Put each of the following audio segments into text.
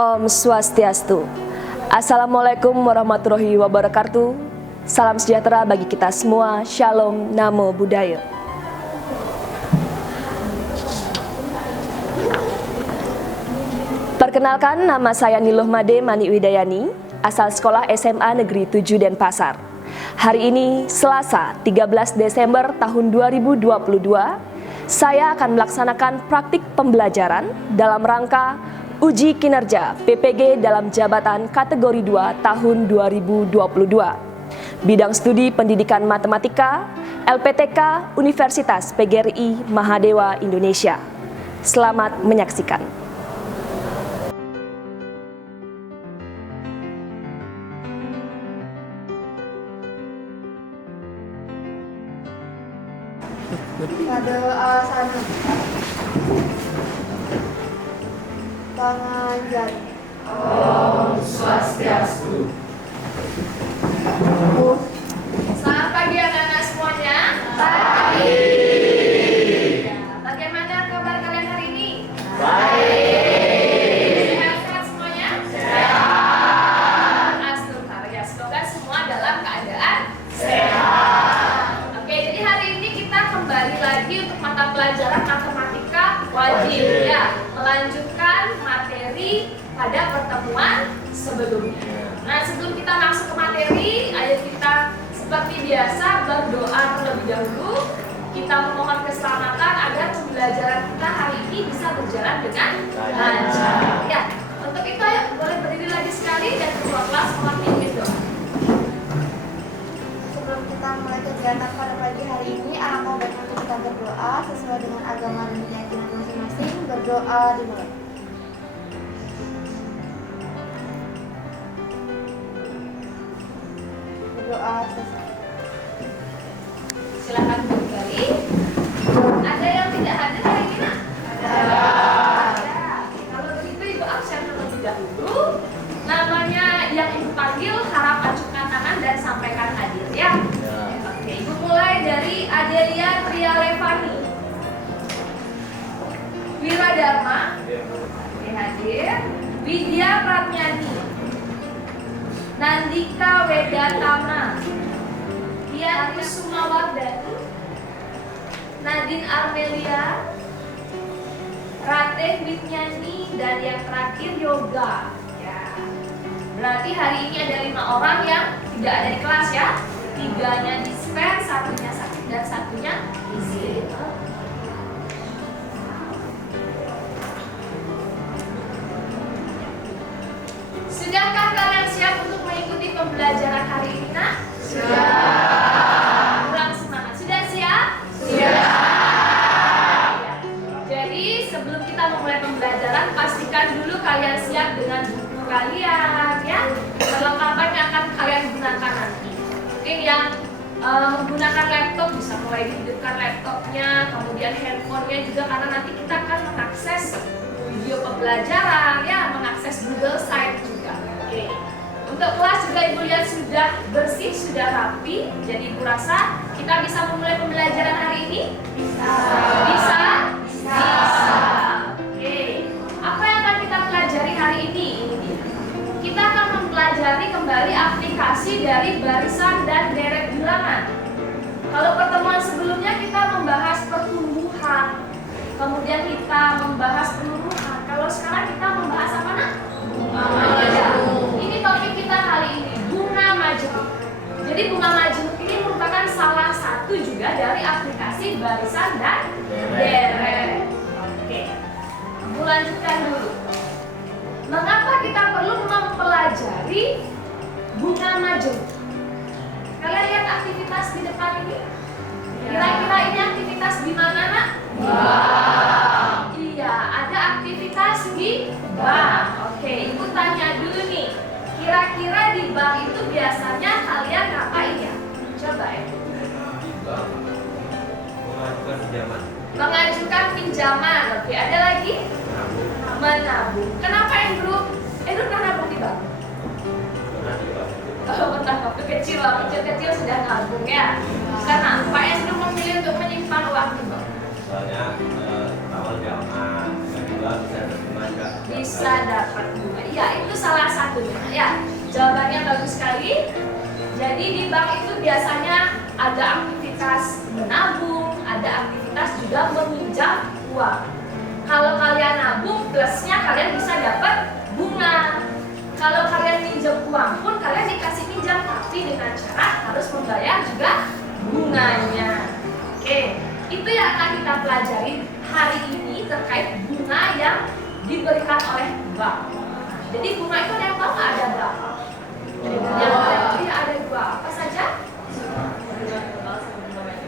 Om Swastiastu. Assalamualaikum warahmatullahi wabarakatuh. Salam sejahtera bagi kita semua. Shalom, Namo Buddhaya. Perkenalkan, nama saya Niluh Made Mani Widayani, asal sekolah SMA Negeri 7 Denpasar. Hari ini, Selasa, 13 Desember tahun 2022, saya akan melaksanakan praktik pembelajaran dalam rangka Uji Kinerja PPG dalam Jabatan Kategori 2 tahun 2022. Bidang Studi Pendidikan Matematika, LPTK Universitas PGRI Mahadewa Indonesia. Selamat menyaksikan. Pada sana Panganjat. Om Swastiastu. Selamat pagi anak-anak semuanya. Pagi. Bagaimana kabar kalian hari ini? Baik. Sehat-sehat semuanya? Sehat. Astagfirullah, ya semoga semua dalam keadaan Sehat. Oke, jadi hari ini kita kembali lagi untuk mata pelajaran matematika wajib. Ya, melanjutkan materi pada pertemuan sebelumnya. Nah, sebelum kita masuk ke materi, ayo kita seperti biasa berdoa terlebih dahulu. Kita memohon keselamatan agar pembelajaran kita hari ini bisa berjalan dengan lancar. Ya, untuk itu ayo boleh berdiri lagi sekali dan ketua kelas mohon pimpin doa. Sebelum kita mulai kegiatan pada pagi hari ini, alangkah baiknya untuk kita berdoa sesuai dengan agama dan keyakinan masing-masing. Berdoa dimulai. Berdoa selesai. Silakan kembali. Ada yang tidak hadir hari ini? Nak? Ada. Kalau begitu Ibu absen terlebih dahulu. Namanya yang Ibu panggil harap acukan tangan dan sampaikan hadir ya. Oke, Ibu mulai dari Adelia Tria Levani. Wiradharma. Oke, hadir. Widya Pratnyani. Nandika Wedatama. Dian Kusumawardani. Nadine Armelia. Ratih Witnyani, dan yang terakhir Yoga. Ya. Berarti hari ini ada 5 orang yang tidak ada di kelas ya. 3-nya dispen, 1-nya sakit dan 1-nya izin. Sudahkah kalian siap untuk mengikuti pembelajaran hari ini, Nak? Siap. Kurang semangat. Sudah siap? Siap. Ya. Jadi sebelum kita memulai pembelajaran, pastikan dulu kalian siap dengan buku kalian ya. Perlengkapan yang akan kalian gunakan nanti. Mungkin yang menggunakan laptop bisa mulai dihidupkan laptopnya, kemudian handphonenya juga, karena nanti kita akan mengakses video pembelajaran ya, mengakses Google Site juga. Oke. Untuk kelas juga Ibu lihat sudah bersih, sudah rapi. Jadi Ibu rasa kita bisa memulai pembelajaran hari ini? Bisa. Bisa? Bisa. Oke. Apa yang akan kita pelajari hari ini? Ini dia. Kita akan mempelajari kembali aplikasi dari barisan dan deret bilangan. Kalau pertemuan sebelumnya kita membahas pertumbuhan, kemudian kita membahas penurunan. Kalau sekarang kita membahas apa, Nak? Bunga majemuk. Ini topik kita kali ini, bunga majemuk. Jadi bunga majemuk ini merupakan salah satu juga dari aplikasi barisan dan deret. Oke, aku lanjutkan dulu. Mengapa kita perlu mempelajari bunga majemuk? Kalian lihat aktivitas di depan ini? Kira-kira ini aktivitas di mana, Nak? Bank. Iya, ada aktivitas di bank. Oke, Ibu tanya dulu nih. Kira-kira di bank itu biasanya kalian ngapain ya? Coba ya. Mengajukan pinjaman. Mengajukan pinjaman. Oke, ada lagi? Menabung. Kenapa Andrew? Andrew pernah nabung di bank? Oh, pernah waktu kecil sudah nabung ya. Kenapa Andrew memilih untuk menyimpan uang di bank? Soalnya awal zaman, kedua bisa terima juga. bisa dapat bunga? Ya, itu salah satunya. Ya, jawabannya bagus sekali. Jadi di bank itu biasanya ada aktivitas menabung, ada aktivitas juga meminjam uang. Kalau kalian nabung, plusnya kalian bisa dapat bunga. Kalau kalian minjem uang pun kalian dikasih pinjam, tapi dengan cara harus membayar juga bunganya. Oke, itu yang akan kita pelajari hari ini terkait bunga yang diberikan oleh bank. Jadi bunga itu ada yang tahu nggak ada berapa? Yang ada dua, apa saja?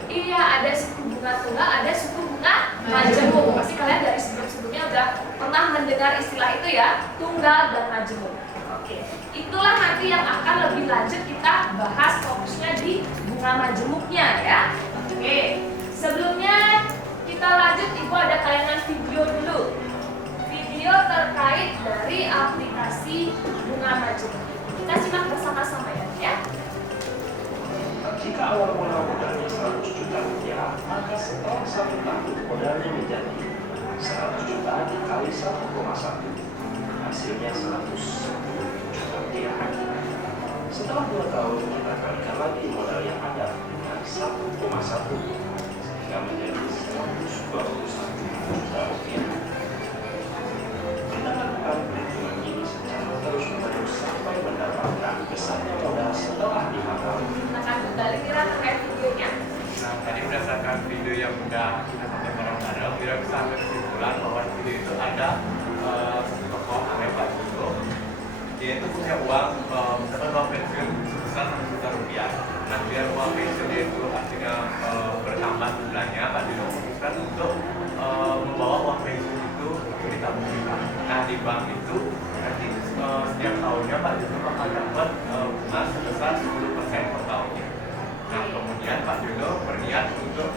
Iya, ada suku bunga tunggal, ada suku bunga majemuk. Pasti kalian dari sebelum-sebelumnya udah pernah mendengar istilah itu ya, tunggal dan majemuk. Oke, itulah nanti yang akan lebih lanjut kita bahas, fokusnya di bunga majemuknya ya. Oke, sebelumnya kita lanjut, Ibu ada tayangan video dulu. Video terkait dari aplikasi bunga majemuk. Kita simak bersama-sama ya. Jika awal mula modalnya 100 juta rupiah, maka setelah 1 tahun modalnya menjadi 100 juta dikali 1,1. Hasilnya 110 juta rupiah. Setelah 2 tahun, kita kalikan lagi modal yang ada dengan 1,1 sehingga menjadi 121 juta rupiah. Kita lakukan perhitungan ini secara terus-menerus sampai mendapatkan besarnya modal setelah 5 tahun. Akan kembali Mira terkait videonya. Nah, tadi berdasarkan video yang udah kita tonton bareng-bareng, Mira bisa ambil kesimpulan bahwa di video itu ada satu tokoh namanya Pak Juno. Dia itu punya uang, misalkan uang pensiun sebesar 1 juta rupiah. Nah, biar uang pensiun dia itu artinya bertambah jumlahnya, Pak Juno memutuskan untuk membawa uang pensiun itu ditabung di bank. Nah, di bank itu nanti setiap tahunnya Pak Juno bakal dapat bunga sebesar 10% per tahunnya. Nah, kemudian Pak Juno berniat untuk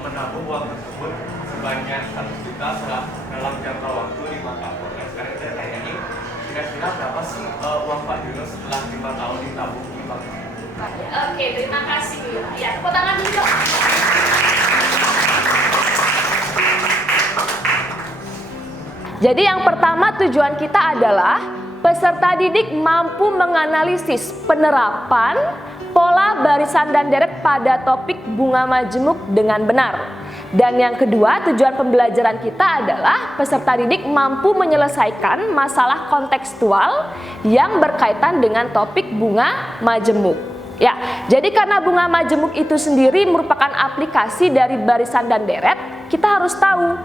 menabung uang tersebut sebanyak 1 juta dalam jangka waktu 5 tahun. Nah, sekarang saya tanya nih, kira-kira berapa sih uang Pak Juno setelah 5 tahun ditabung di bank? Oke, terima kasih Mira. Ya, tepuk tangan dulu dong. Jadi yang pertama tujuan kita adalah peserta didik mampu menganalisis penerapan pola barisan dan deret pada topik bunga majemuk dengan benar. Dan yang kedua, tujuan pembelajaran kita adalah peserta didik mampu menyelesaikan masalah kontekstual yang berkaitan dengan topik bunga majemuk. Ya, jadi karena bunga majemuk itu sendiri merupakan aplikasi dari barisan dan deret, kita harus tahu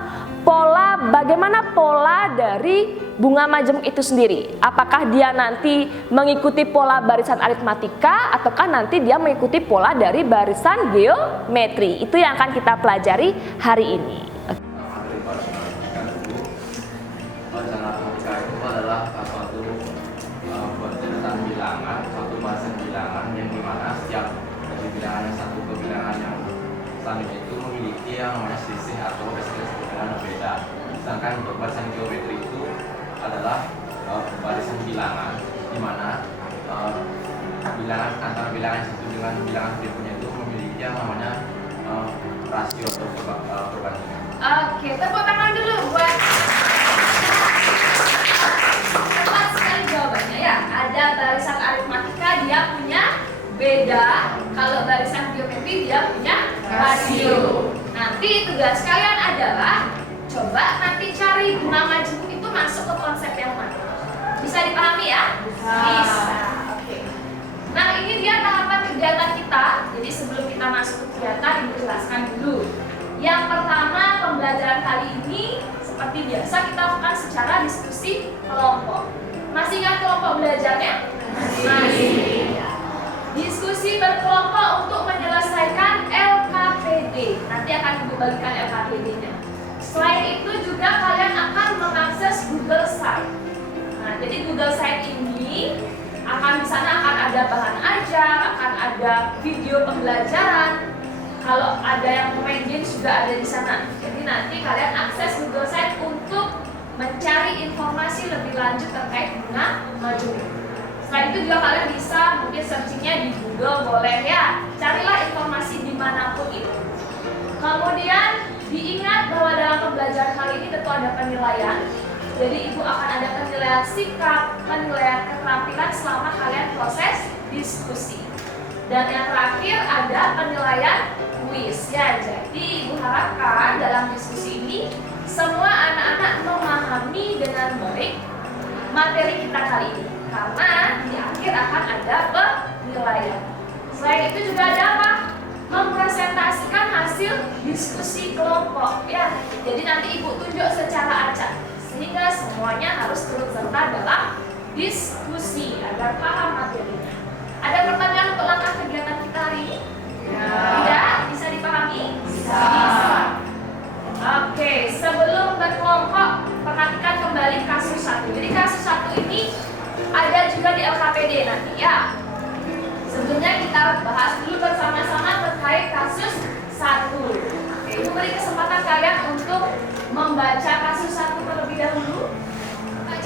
bagaimana pola dari bunga majemuk itu sendiri. Apakah dia nanti mengikuti pola barisan aritmatika ataukah nanti dia mengikuti pola dari barisan geometri. Itu yang akan kita pelajari hari ini. Barisan aritmatika itu adalah suatu perjalanan bilangan, suatu barisan bilangan yang dimana setiap dari bilangan yang satu ke bilangan yang selanjutnya itu memiliki yang namanya selisih atau dengan berbeda. Sedangkan untuk barisan geometri itu adalah barisan bilangan di mana bilangan antara bilangan satu dengan bilangan berikutnya itu memiliki yang namanya rasio atau perbandingan. Oke, tepuk tangan dulu buat tepat sekali jawabannya ya. Ada barisan aritmatika dia punya beda, kalau barisan geometri dia punya rasio. Nanti tugas kalian adalah coba nanti cari bunga majemuk itu masuk ke konsep yang mana. Bisa dipahami ya? Bisa. Oke. Nah, ini dia tahapan kegiatan kita. Jadi sebelum kita masuk ke kegiatan, Ibu jelaskan dulu. Yang pertama, pembelajaran kali ini seperti biasa kita lakukan secara diskusi kelompok. Masih ingat kelompok belajarnya? Masih. Diskusi berkelompok untuk menyelesaikan LKPD. Nanti akan Ibu bagikan LKPD-nya. Selain itu juga kalian akan mengakses Google Site. Nah, jadi Google Site ini di sana akan ada bahan ajar, akan ada video pembelajaran. Kalau ada yang main games juga ada di sana. Jadi nanti kalian akses Google Site untuk mencari informasi lebih lanjut terkait bunga majemuk. Selain itu juga kalian bisa mungkin searchingnya di Google, boleh ya. Carilah informasi dimanapun itu. Kemudian diingat bahwa dalam pembelajaran kali ini tentu ada penilaian. Jadi ibu akan ada penilaian sikap, penilaian keterampilan selama kalian proses diskusi. Dan yang terakhir ada penilaian kuis ya. Jadi ibu harapkan dalam diskusi ini semua anak-anak memahami dengan baik materi kita kali ini, karena di akhir akan ada penilaian. Selain itu juga ada apa? Mempresentasikan hasil diskusi kelompok ya. Jadi nanti ibu tunjuk secara acak sehingga semuanya harus turut serta dalam diskusi agar paham materinya. Ada pertanyaan untuk langkah kegiatan kita hari ini? Tidak? Bisa dipahami? Bisa. Oke, sebelum berkelompok perhatikan kembali kasus 1. Jadi kasus 1 ini ada juga di LKPD nanti ya. Sebelumnya kita bahas dulu bersama-sama terkait kasus 1. Oke, ibu beri kesempatan kalian untuk membaca kasus 1 terlebih dahulu.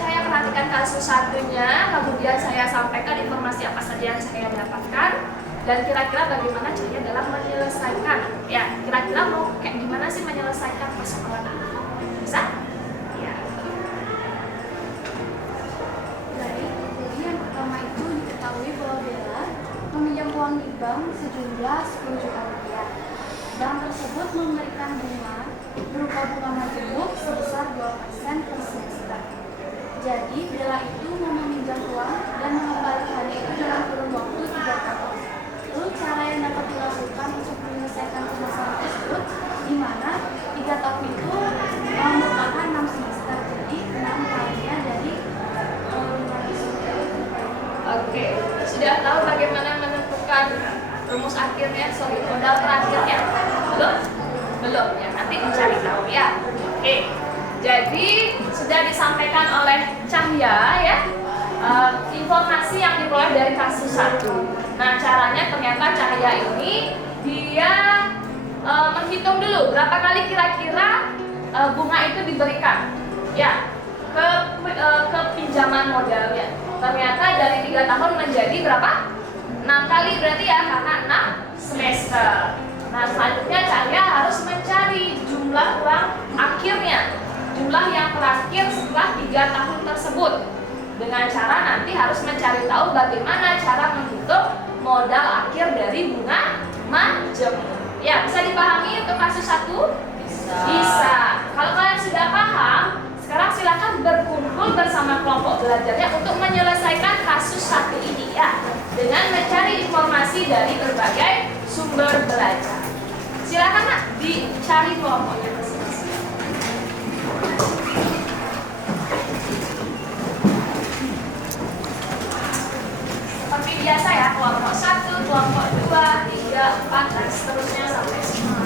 Saya perhatikan kasus 1-nya, kemudian saya sampaikan informasi apa saja yang saya dapatkan dan kira-kira bagaimana caranya dalam menyelesaikan. Ya, kira-kira mau kayak gimana sih menyelesaikan persoalan ini? Bisa? Ya. Baik, jadi yang pertama itu diketahui bahwa Bella meminjam uang di bank sejumlah 10 juta rupiah. Bank tersebut memberikan bunga berupa bunga majemuk sebesar 2% per semester. Jadi Bella itu mau meminjam uang dan mengembalikannya itu dalam kurun waktu 3 tahun. Lalu cara yang dapat dilakukan untuk menyelesaikan permasalahan tersebut, di mana 3 tahun itu merupakan 6 semester, jadi 6 kalinya dari 5 semester. Oke, sudah tahu bagaimana menentukan rumus akhirnya, modal terakhirnya? Belum? Belum ya, nanti dicari tahu ya. Oke, jadi sudah disampaikan oleh Cahya ya, informasi yang diperoleh dari kasus 1. Nah, caranya ternyata Cahya ini dia menghitung dulu berapa kali kira-kira bunga itu diberikan ya ke pinjaman modalnya. Ternyata dari 3 tahun menjadi berapa? 6 kali berarti ya, karena 6 semester. Nah, selanjutnya Cahya harus mencari jumlah uang akhirnya, jumlah yang terakhir setelah 3 tahun tersebut, dengan cara nanti harus mencari tahu bagaimana cara menghitung modal akhir dari bunga majemuk. Ya, bisa dipahami untuk kasus 1? Bisa. Kalau kalian sudah paham, sekarang silakan berkumpul bersama kelompok belajarnya untuk menyelesaikan kasus 1 ini ya, dengan mencari informasi dari berbagai sumber belajar. Silakan nak, dicari kelompoknya masing-masing. Seperti biasa ya, kelompok 1, kelompok 2, 3, 4, dan seterusnya sampai semua.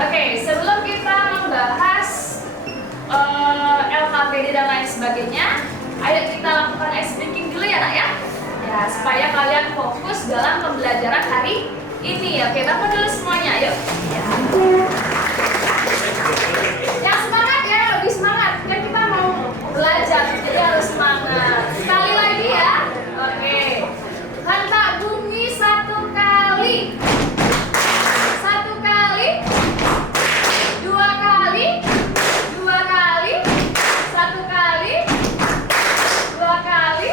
Oke, sebelum kita membahas LKPD dan lain sebagainya, ayo kita lakukan ice breaking dulu ya nak ya. Ya, supaya kalian fokus dalam pembelajaran hari ini. Oke, bangun dulu semuanya, ayo. Ya. Yang semangat ya, lebih semangat. Kan kita mau belajar, jadi harus semangat. Sekali lagi ya. Oke. Hentak bunyi 1 kali. 1 kali. 2 kali. 2 kali. 1 kali. 2 kali.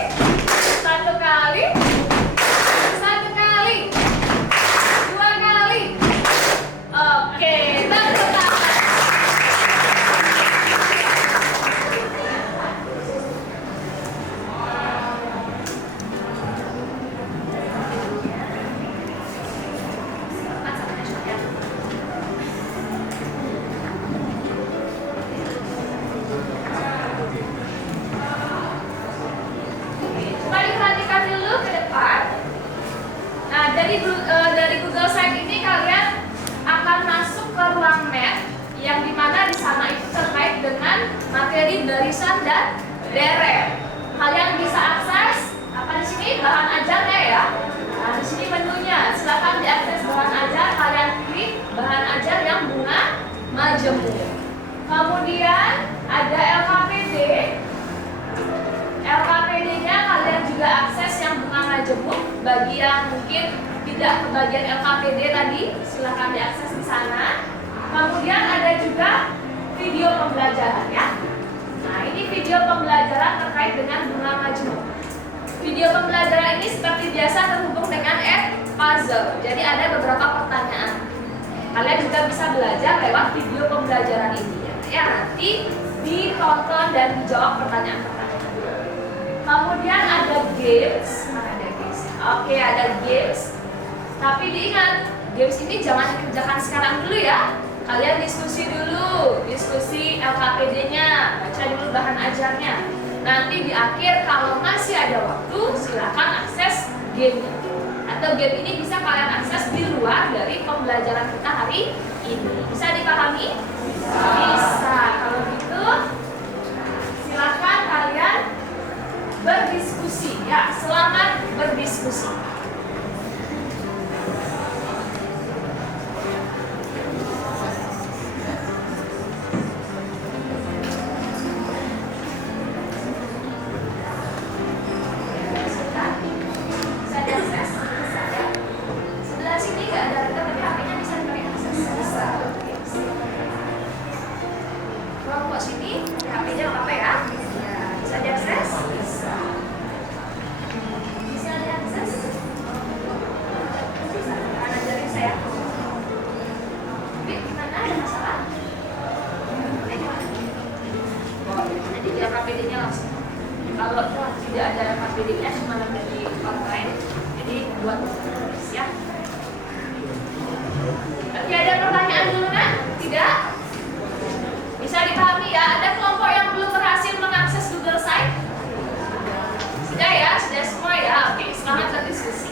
1 kali. 1 kali. 2 kali. deret. Kalian bisa akses apa di sini bahan ajarnya ya. Nah, di sini menunya. Silakan diakses bahan ajar. Kalian klik bahan ajar yang bunga majemuk. Kemudian ada LKPD. LKPD-nya kalian juga akses yang bunga majemuk. Bagi yang mungkin tidak kebagian LKPD tadi, silakan diakses di sana. Kemudian ada juga video pembelajaran ya. Nah, ini video pembelajaran terkait dengan bunga majemuk. Video pembelajaran ini seperti biasa terhubung dengan puzzle. Jadi ada beberapa pertanyaan. Kalian juga bisa belajar lewat video pembelajaran ini ya. Nanti ditonton dan dijawab pertanyaan-pertanyaan. Kemudian ada games. Mana ada games? Oke, ada games. Tapi diingat, games ini jangan dikerjakan sekarang dulu ya. Kalian diskusi dulu, diskusi LKPD-nya, baca dulu bahan ajarnya. Nanti di akhir kalau masih ada waktu, silakan akses game-nya. Atau game ini bisa kalian akses di luar dari pembelajaran kita hari ini. Bisa dipahami? Bisa. Kalau gitu, silakan kalian berdiskusi ya. Selamat berdiskusi. Bisa diakses? Bisa ya. Sebelah sini nggak ada rekam tapi HP-nya bisa dipakai akses. Bisa. Kelompok sini HP-nya nggak apa-apa ya? Bisa diakses? Bisa. Bisa diakses? Bisa. Kalian ajarin saya. Tapi gimana? Ada masalah? Jadi dia KPD-nya langsung. Kalau tidak ada KPD-nya cuma ada di online, jadi buat tulis ya. Oke, ada pertanyaan dulu kan? Tidak? Bisa dipahami ya? Ada kelompok yang belum berhasil mengakses Google Site? Sudah ya? Sudah semua ya? Oke, selamat berdiskusi.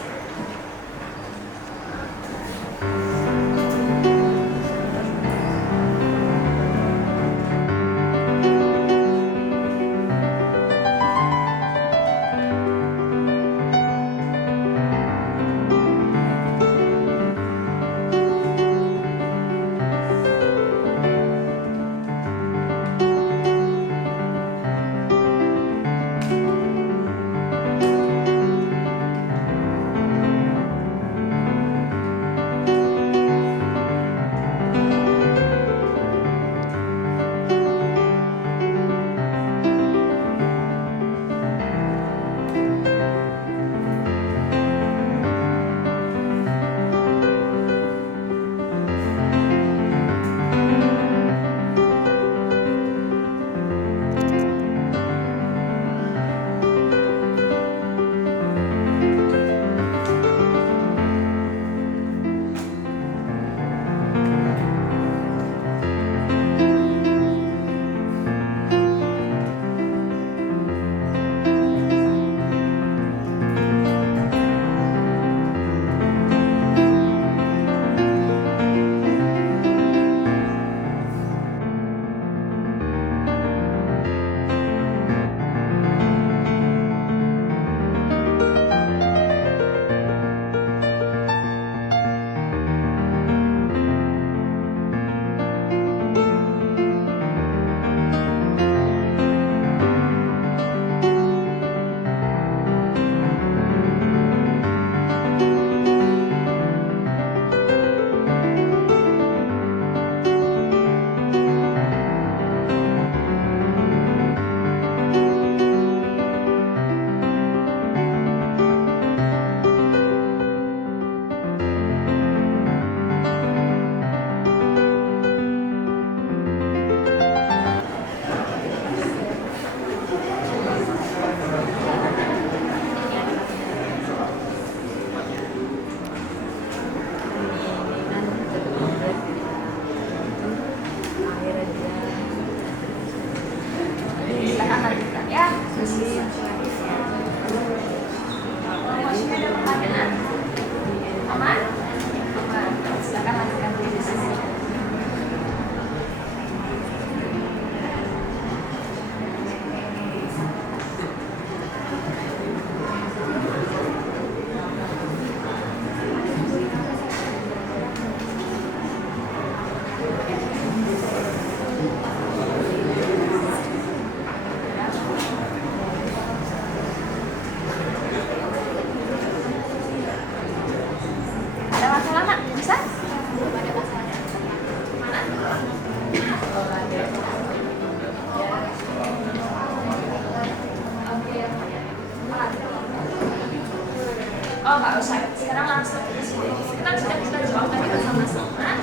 Oh, nggak usah. Sekarang langsung ke sini. Kita sudah kita jawab tadi bersama-sama.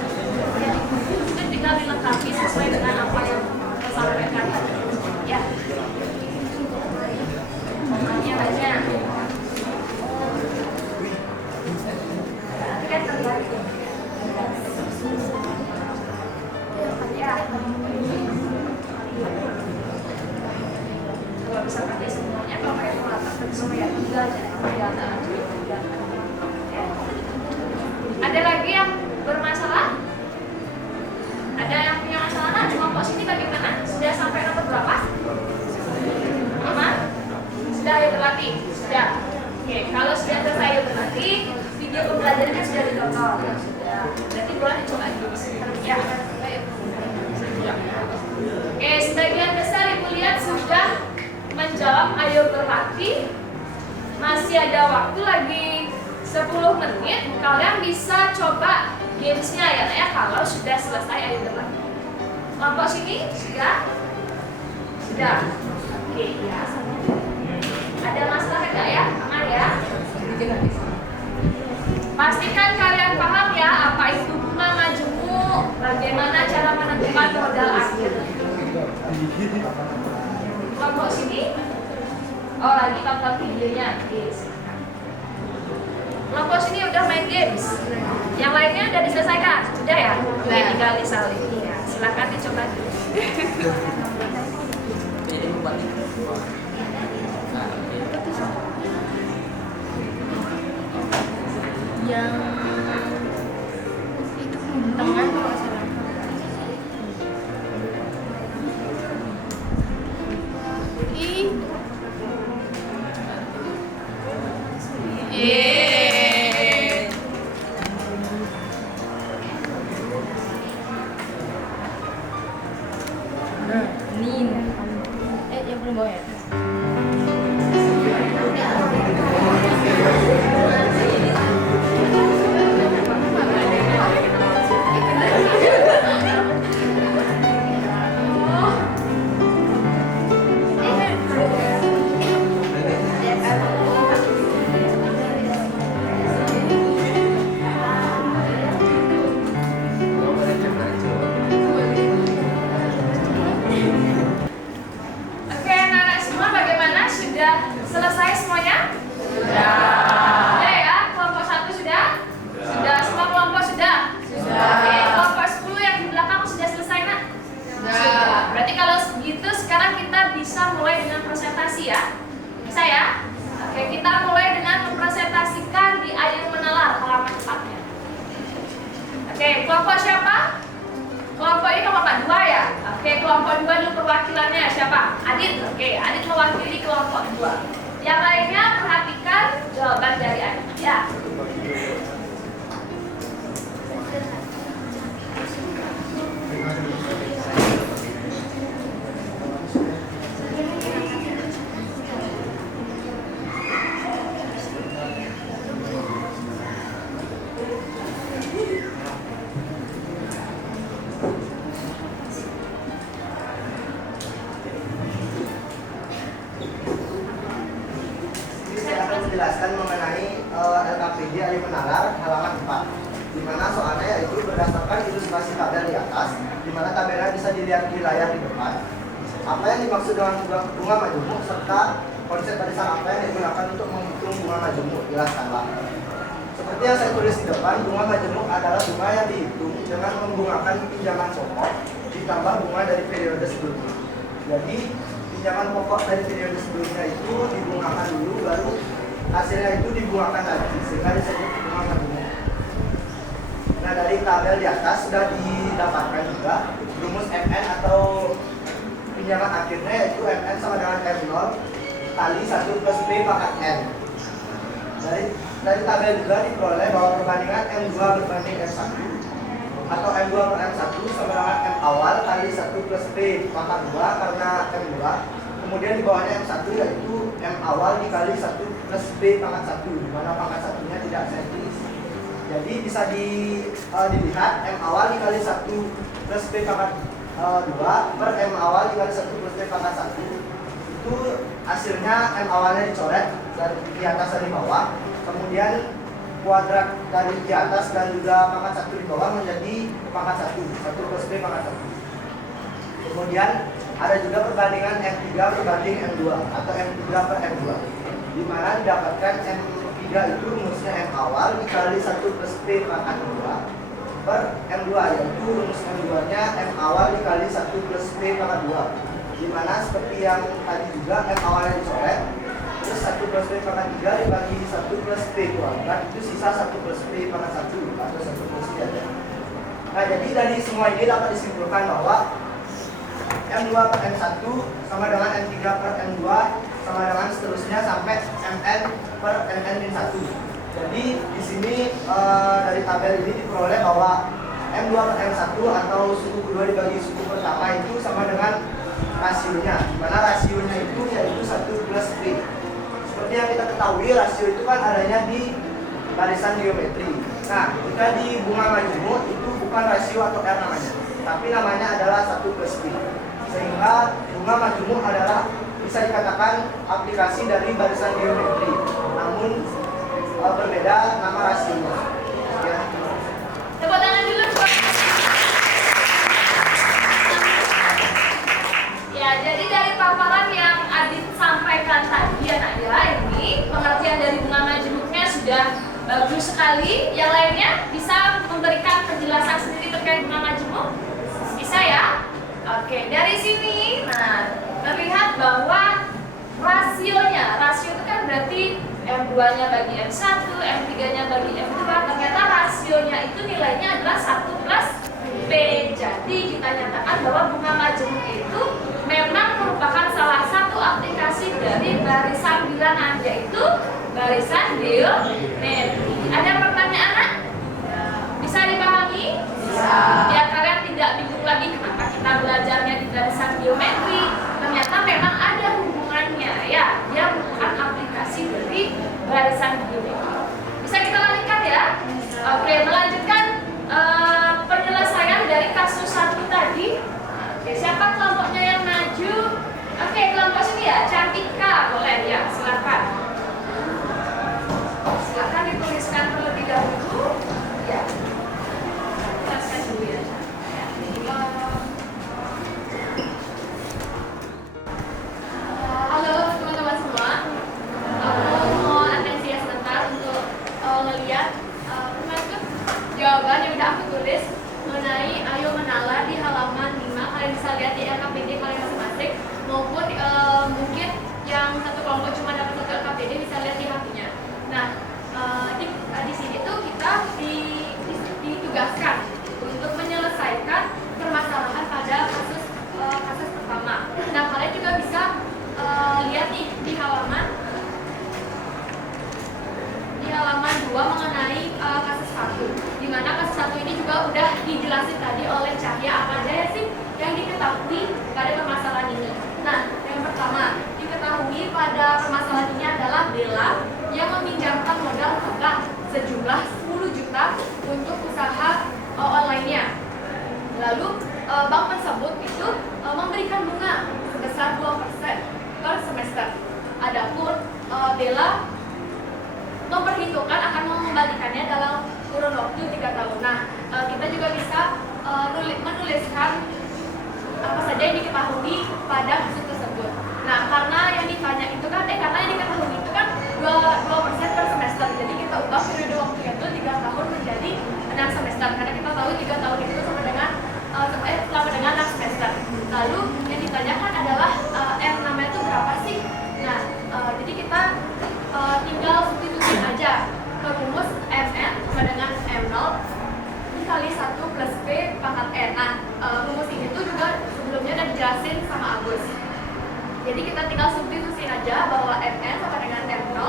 Ya, itu tinggal dilengkapi sesuai dengan apa yang kita sampaikan. Ya. Yang lainnya. Nanti kan terlihat. Ya. Kalau bisa pakai semuanya, kalau pakai peralatan semua ya tinggal aja. Ada lagi yang bermasalah? Ada yang punya masalah? Nah, kelompok sini bagaimana? Sudah sampai nomor berapa? 5? Sudah ayo berlatih? Sudah. Oke, kalau sudah selesai ayo berlatih, video pembelajarannya sudah ditonton. Sudah. Berarti boleh dicoba lagi. Ya. Oke, sebagian besar ibu lihat sudah menjawab ayo berlatih. Masih ada waktu lagi 10 menit. Kalian bisa coba gamesnya ya, kalau sudah selesai ayo berlatih. Kelompok sini sudah? Sudah. Oke, ya. Ada masalah enggak ya? Aman ya? Pastikan kalian paham ya apa itu bunga majemuk, bagaimana cara menentukan modal akhir. Kelompok sini? Oh, lagi tonton videonya. Oke, silakan. Kelompok sini udah main games. Yang lainnya udah diselesaikan? Sudah ya? Oke, tinggal disalin. Ya, silakan dicoba dulu. Yang itu tengah kalau nggak salah. Yang belum bawa ya? Oke, anak-anak semua bagaimana? Sudah selesai semuanya? Sudah. Sudah ya? Kelompok 1 sudah? Sudah. Semua kelompok sudah? Sudah. Oke, kelompok 10 yang di belakang sudah selesai, Nak? Sudah. Berarti kalau segitu sekarang kita bisa mulai dengan presentasi ya? Bisa ya? Oke, kita mulai dengan mempresentasikan di air menalar halaman 4-nya. Oke, kelompok siapa? Kelompok ini kelompok 2 ya? Oke, kelompok 2 dulu perwakilannya siapa? Adit. Oke, Adit mewakili kelompok 2. Yang lainnya perhatikan jawaban dari Adit ya. Saya akan menjelaskan mengenai LKPD Ayu Menalar halaman 4, di mana soalnya yaitu berdasarkan ilustrasi tabel di atas, di mana tabelnya bisa dilihat di layar di depan. Apa yang dimaksud dengan bunga majemuk serta konsep barisan apa yang digunakan untuk menghitung bunga majemuk, jelaskanlah. Seperti yang saya tulis di depan, bunga majemuk adalah bunga yang dihitung dengan membungakan pinjaman pokok ditambah bunga dari periode sebelumnya. Jadi pinjaman pokok dari periode sebelumnya itu dibungakan dulu, baru hasilnya itu dibungakan lagi, sehingga disebut bunga majemuk. Nah, dari tabel di atas sudah didapatkan juga rumus MN atau pinjaman akhirnya, yaitu MN sama dengan M0 kali 1 plus P pangkat N. Dari tabel juga diperoleh bahwa perbandingan M2 berbanding M1 atau M2 per M1 sama dengan M awal kali 1 plus P pangkat 2 karena M2. Kemudian di bawahnya M1 yaitu M awal dikali 1 plus P pangkat 1, di mana pangkat 1-nya tidak saya tulis. Jadi bisa dilihat M awal dikali 1 plus P pangkat 2 per M awal dikali 1 plus P pangkat 1. Itu hasilnya M awalnya dicoret di atas dan di bawah. kemudian kuadrat dari di atas dan juga pangkat 1 di bawah menjadi pangkat 1 plus B pangkat 1. Kemudian ada juga perbandingan M3 berbanding M2 atau M3 per M2, di mana didapatkan M3 itu rumusnya M awal dikali 1 plus B pangkat 2 per M2, yaitu rumus M2 nya M awal dikali 1 plus B pangkat 2, di mana seperti yang tadi juga M awalnya dicoret, terus 1 plus B pangkat 3 dibagi 1 plus B kuadrat, itu sisa 1 plus B pangkat 1 atau 1 plus B aja. Nah, jadi dari semua ini dapat disimpulkan bahwa M2 per M1 sama dengan M3 per M2 sama dengan seterusnya sampai Mn per Mn-1. Jadi di sini dari tabel ini diperoleh bahwa M2 per M1 atau suku kedua dibagi suku pertama itu sama dengan rasionya, di mana rasionya itu yaitu 1 plus B. Seperti yang kita ketahui, rasio itu kan adanya di barisan geometri. Nah, jika di bunga majemuk itu bukan rasio atau R namanya, tapi namanya adalah 1 plus B. Sehingga bunga majemuk adalah bisa dikatakan aplikasi dari barisan geometri, namun berbeda nama rasionya. Ya. Tepuk tangan dulu. Ya, jadi dari paparan yang Adit sampaikan tadi ya Nak ya, ini pengertian dari bunga majemuknya sudah bagus sekali. Yang lainnya bisa memberikan penjelasan sendiri terkait bunga majemuk? Bisa ya? Oke, dari sini, nah, terlihat bahwa rasio itu kan berarti M2-nya bagi M1, M3-nya bagi M2, ternyata rasionya itu nilainya adalah 1 plus B. Jadi kita nyatakan bahwa bunga majemuk itu memang merupakan salah satu aplikasi dari barisan bilangan, yaitu barisan geometri. Ada pertanyaan, Nak? Bisa dipahami? Bisa. Ya, kalian tidak bingung lagi kenapa kita belajarnya di barisan geometri. Ternyata memang ada hubungannya ya. Dia merupakan aplikasi dari barisan geometri. Bisa kita lanjutkan ya? Oke, melanjutkan penyelesaian dari kasus 1 tadi. Oke, siapa kelompoknya yang maju? Oke, kelompok sini ya, Cantika, boleh ya, silakan. Silakan dituliskan terlebih dahulu. Ya. Tuliskan dulu ya. Halo teman-teman semua, aku mohon atensi ya sebentar untuk ngeliat jawaban yang udah aku tulis mengenai ayo menala di halaman 5. Kalian bisa lihat di LKPD kalian masing-masing, maupun mungkin yang satu kelompok cuma dapat satu LKPD bisa lihat di HP-nya. Nah, di sini tuh kita ditugaskan untuk menyelesaikan permasalahan pada kasus pertama. Nah, kalian juga bisa lihat nih di halaman 2 mengenai kasus 1, di mana kasus 1 ini juga udah dijelasin tadi oleh Cahya apa aja ya sih yang diketahui pada permasalahan ini. Nah, yang pertama diketahui pada permasalahan ini adalah Bella yang meminjamkan modal bank sejumlah 10 juta untuk usaha online-nya. Lalu bank tersebut itu memberikan bunga sebesar 2% per semester. Adapun Bella memperhitungkan akan mengembalikannya dalam kurun waktu 3 tahun. Nah, kita juga bisa menuliskan apa saja yang diketahui pada kasus tersebut. Nah, karena yang ditanya itu kan, karena yang diketahui itu kan 2% per semester. Jadi kita ubah periode waktunya itu 3 tahun menjadi 6 semester. Karena kita tahu 3 tahun itu sama dengan 6 semester. Lalu yang ditanyakan adalah M namanya itu berapa sih? Nah, jadi kita tinggal substitusi aja ke rumus Mn sama dengan M0 dikali 1 plus B pangkat N. Nah, rumus ini tuh juga sebelumnya udah dijelasin sama Agus. Jadi kita tinggal substitusi aja bahwa Mn sama dengan M0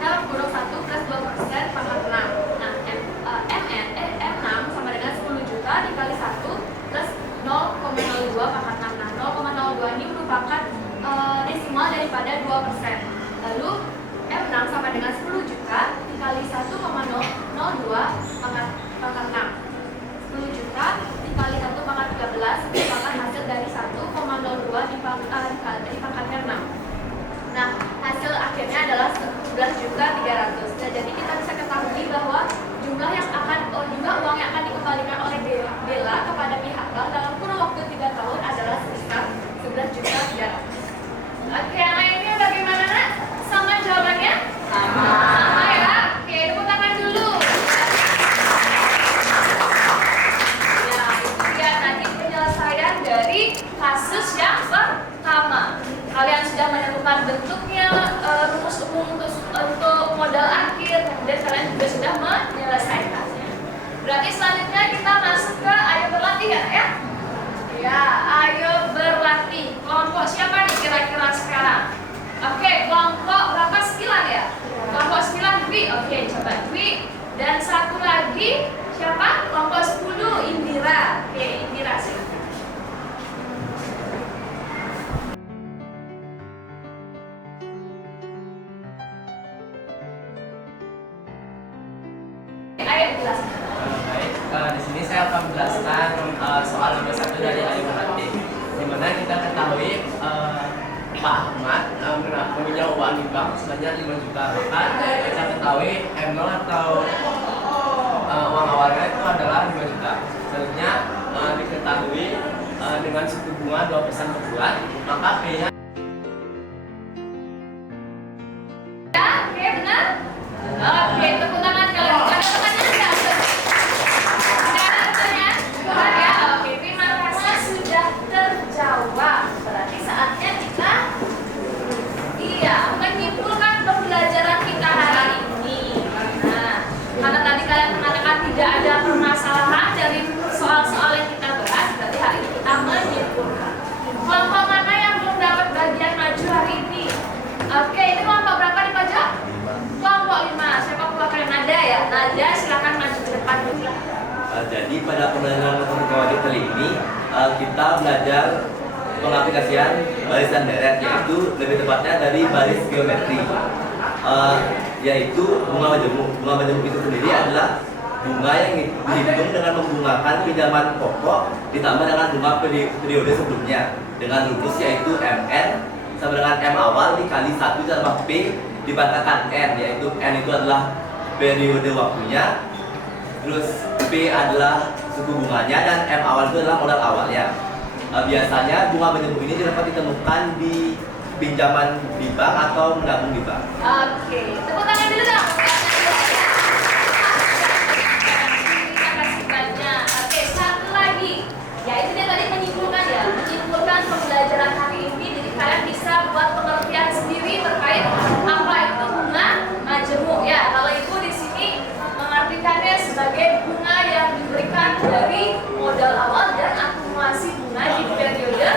dalam kurung 1 plus 2% pangkat 6. Nah, M6 sama dengan 10 juta dikali 1 plus 0,02 pangkat 6. Nah, 0,02 ini merupakan desimal daripada 2%. Lalu M6 sama dengan 10 juta dikali 1,002 pangkat 6. 10 juta dikali 1 pangkat 13 merupakan hasil dari 1,02 dipangkatkan 6. Dan satu lagi siapa? Kelompok 10 Indira. Oke, Indira silakan. Ayo jelaskan. Baik, di sini saya akan menjelaskan soal nomor 1 dari Ayu Melati, di mana kita ketahui Pak Ahmad meminjam uang di bank sebanyak 5 juta. Maka kita ketahui M0 atau uang awalnya itu adalah 5 juta. Selanjutnya diketahui dengan suku bunga 2% per bulan, maka P-nya Ya, oke benar. Oke, tepuk tangan kalau ada pertanyaan nggak? Tidak ada pertanyaan? Bukan ya? Oke, terima kasih sudah terjawab. Berarti saatnya kita menyimpulkan pembelajaran kita hari ini. Nah, karena tadi kalian mengatakan tidak ada permasalahan dari soal-soal yang kita bahas, berarti hari ini kita menyimpulkan. Kelompok mana yang belum dapat bagian maju hari ini? Oke, ini kelompok berapa nih Pak Jo? Kelompok 5. Siapa kelompok Nada ya? Nada silakan maju ke depan dulu. Jadi pada pembelajaran matematika wajib kali ini kita belajar pengaplikasian barisan deret, yaitu lebih tepatnya dari baris geometri, yaitu bunga majemuk. Bunga majemuk itu sendiri adalah bunga yang dihitung dengan membungakan pinjaman pokok ditambah dengan bunga periode sebelumnya dengan rumus yaitu Mn sama dengan M awal dikali 1 ditambah P dipangkatkan N, yaitu N itu adalah periode waktunya, terus P adalah suku bunganya, dan M awal itu adalah modal awalnya. Biasanya bunga majemuk ini dapat ditemukan di pinjaman di bank atau menabung di bank. Oke, tepuk tangan dulu dong. Terima kasih banyak. Oke, satu lagi. Ya, itu dia tadi menyimpulkan ya. Menyimpulkan pembelajaran hari ini. Jadi kalian bisa buat pengertian sendiri terkait apa itu bunga majemuk ya. Kalau ibu di sini mengartikannya sebagai bunga yang diberikan dari modal awal dan akumulasi bunga di periode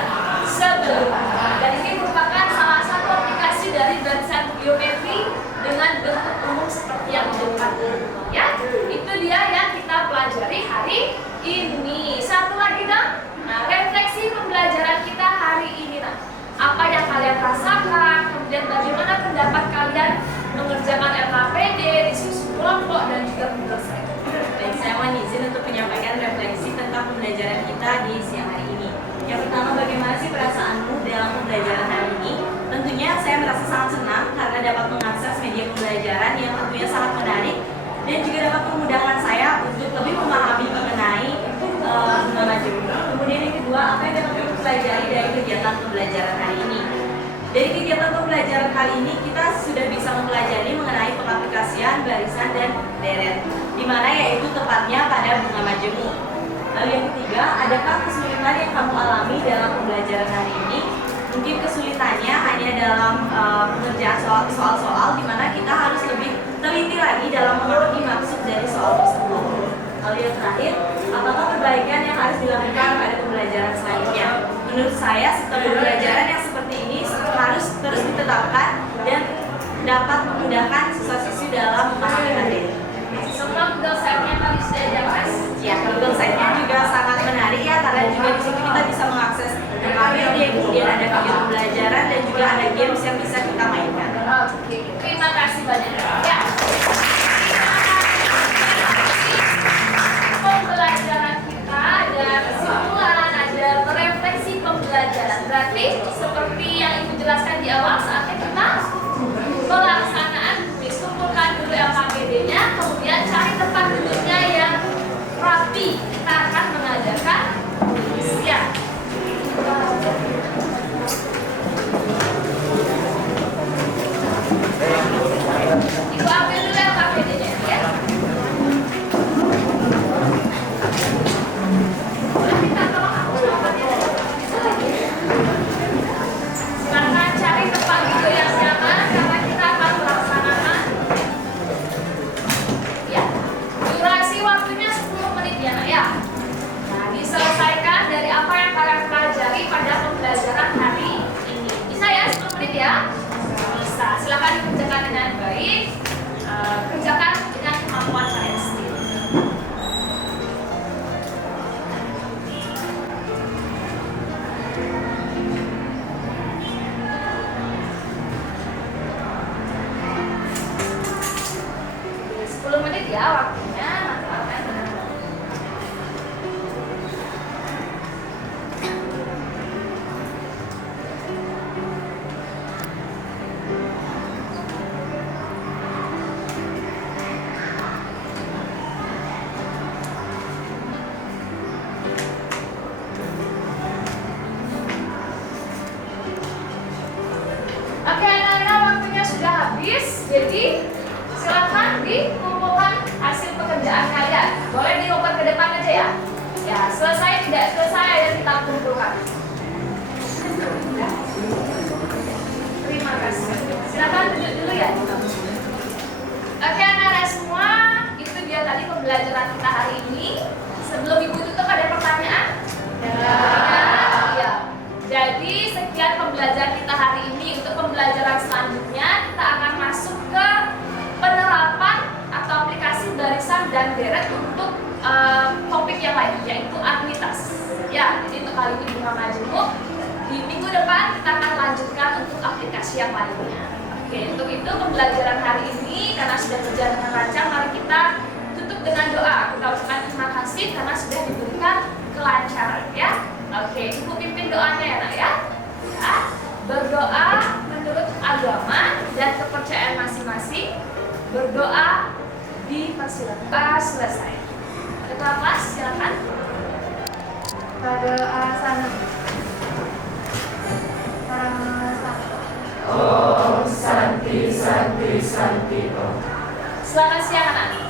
sebelumnya. Dan ini merupakan salah satu aplikasi dari barisan geometri dengan bentuk umum seperti yang di depan ini. Ya, itu dia yang kita pelajari hari ini. Satu lagi dong. Nah, refleksi pembelajaran kita hari ini nah. Apa yang kalian rasakan, kemudian bagaimana pendapat kalian mengerjakan LKPD, diskusi kelompok dan juga menyelesaikan. Baik, saya mohon izin untuk menyampaikan refleksi tentang pembelajaran kita di siang hari ini. Yang pertama, bagaimana sih perasaanmu dalam pembelajaran hari ini? Tentunya saya merasa sangat senang karena dapat mengakses media pembelajaran yang tentunya sangat menarik dan juga dapat memudahkan saya untuk lebih memahami mengenai bunga majemuk. Kemudian yang kedua, apa yang dapat kita pelajari dari kegiatan pembelajaran hari ini? Dari kegiatan pembelajaran kali ini kita sudah bisa mempelajari mengenai pengaplikasian barisan dan deret, di mana yaitu tepatnya pada bunga majemuk. Lalu yang ketiga, adakah kesulitan yang kamu alami dalam pembelajaran hari ini? Mungkin kesulitannya hanya dalam pengerjaan soal-soal di mana kita harus lebih teliti lagi dalam memahami maksud dari soal tersebut. Lalu yang terakhir, apakah perbaikan yang harus dilakukan pada pembelajaran selanjutnya? Menurut saya, sistem pembelajaran yang seperti ini harus terus ditetapkan dan dapat memudahkan siswa-siswi dalam memahami materi. Sebelum Google Site-nya tadi sudah jelas. Ya, Google Site-nya juga sangat menarik ya, karena juga di situ kita bisa mengakses LKPD, kemudian ada video pembelajaran dan juga ada games yang bisa kita mainkan. Oke, terima kasih banyak. Ya. Pembelajaran kita ada kesimpulan, ada refleksi pembelajaran. Berarti seperti yang Ibu jelaskan di awal, saatnya kita pelaksanaan kuis. Kumpulkan dulu LKPD-nya, kemudian cari tempat duduknya yang rapi. Kita akan mengadakan kuis ya. Ibu ambil dulu LKPD-nya ya. Silakan cari tempat duduk yang nyaman karena kita akan melaksanakan ya. Durasi waktunya 10 menit ya nak ya. Nah, diselesaikan dari apa yang kalian pelajari pada pembelajaran hari ini. Bisa ya 10 menit ya? Bisa. Silakan dikerjakan dengan baik. Kerjakan dengan kemampuan kalian habis, jadi silakan dikumpulkan hasil pekerjaan kalian. Boleh dioper ke depan aja ya. Ya, selesai tidak selesai ya kita kumpulkan. Terima kasih. Silakan duduk dulu ya. Oke anak-anak semua, itu dia tadi pembelajaran kita hari ini. Sebelum ibu tutup ada pertanyaan? Ya. Jadi sekian pembelajaran kita hari ini. Untuk pembelajaran selanjutnya kita akan masuk ke penerapan atau aplikasi barisan dan deret untuk topik yang lain, yaitu aktivitas. Ya, jadi untuk kali ini bunga majemuk. Di minggu depan kita akan lanjutkan untuk aplikasi yang lainnya. Oke, untuk itu pembelajaran hari ini karena sudah berjalan dengan lancar, mari kita tutup dengan doa. Kita ucapkan terima kasih karena sudah diberikan kelancaran ya. Oke, ibu pimpin doanya ya nak ya. Ya, berdoa menurut agama dan kepercayaan masing-masing. Berdoa dipersilakan. Selesai. Ketua kelas silakan. Pada asana. Om Santi Santi Santi Om. Selamat siang anak.